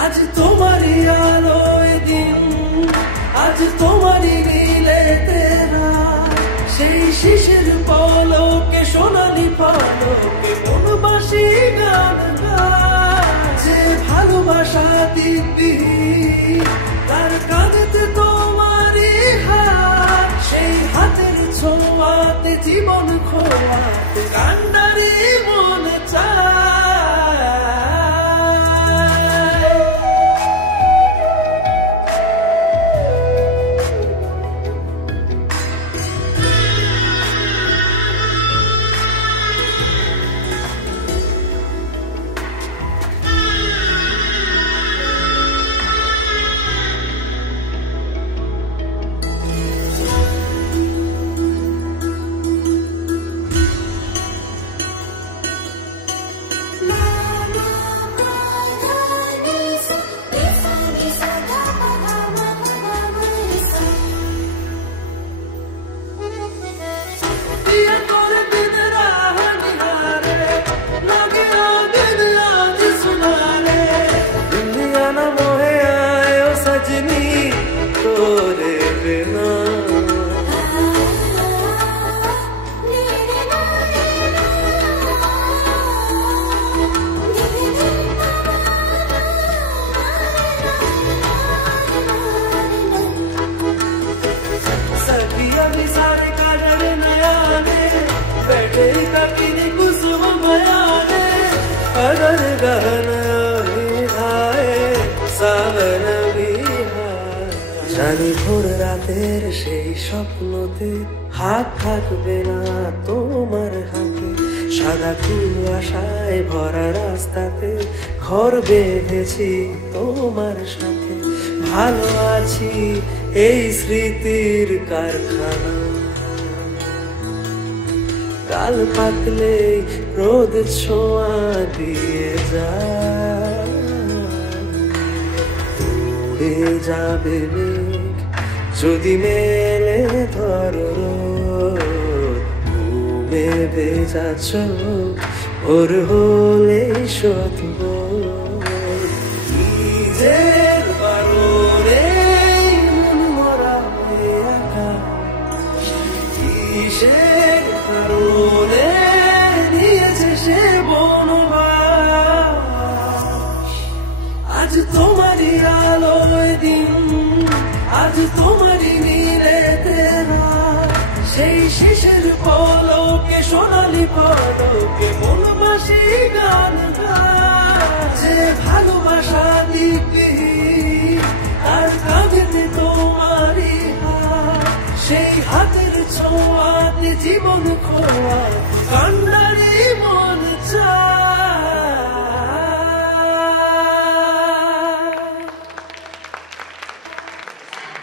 आज तुम्हारी आलोय दिन, आज तुम्हारी नीले तेरा, সেই শিশির পলকে সোনালি পালকে কোন বাঁশি গান গায়, যে ভালোবাসা দিব্যি তার কাঁধে তোমারই হাত, সেই হাতের ছোঁয়াতে জীবন খোয়াতে কান্নারি মন চায়। अगर गहना भी हाय सावन भी हाय, জানি ভোর রাতের সেই স্বপ্নতে হাত থাকবে না তোমার হাতে, সাদা কুয়াশায় ভরা রাস্তাতে ঘর বেঁধেছি তোমার সাথে, ভালো আছি এই স্মৃতির কারখানা, কাল পাতলে রোদ ছোঁয়া দিয়ে যায়, উড়ে যাবে মেঘ যদি মেলে ধরো রোদ, ঘুমে ভেজা চোখ ভোর হলে শোধব, নিজের বারণে মন মরা হয়ে একা, কিসের কারণে নিয়েছে সে বনবাস, আজ তোমারই আলোয় দিন, আজ তোমারই নীলে তেরা, সেই শিশির পলকে সোনালি পলকে মন বাঁশি গান গায়, যে ভালোবাসা দিব্যি তার কাঁধে তোমারই হাত, সেই হাতের ছোঁয়াতে জীবন খোয়া।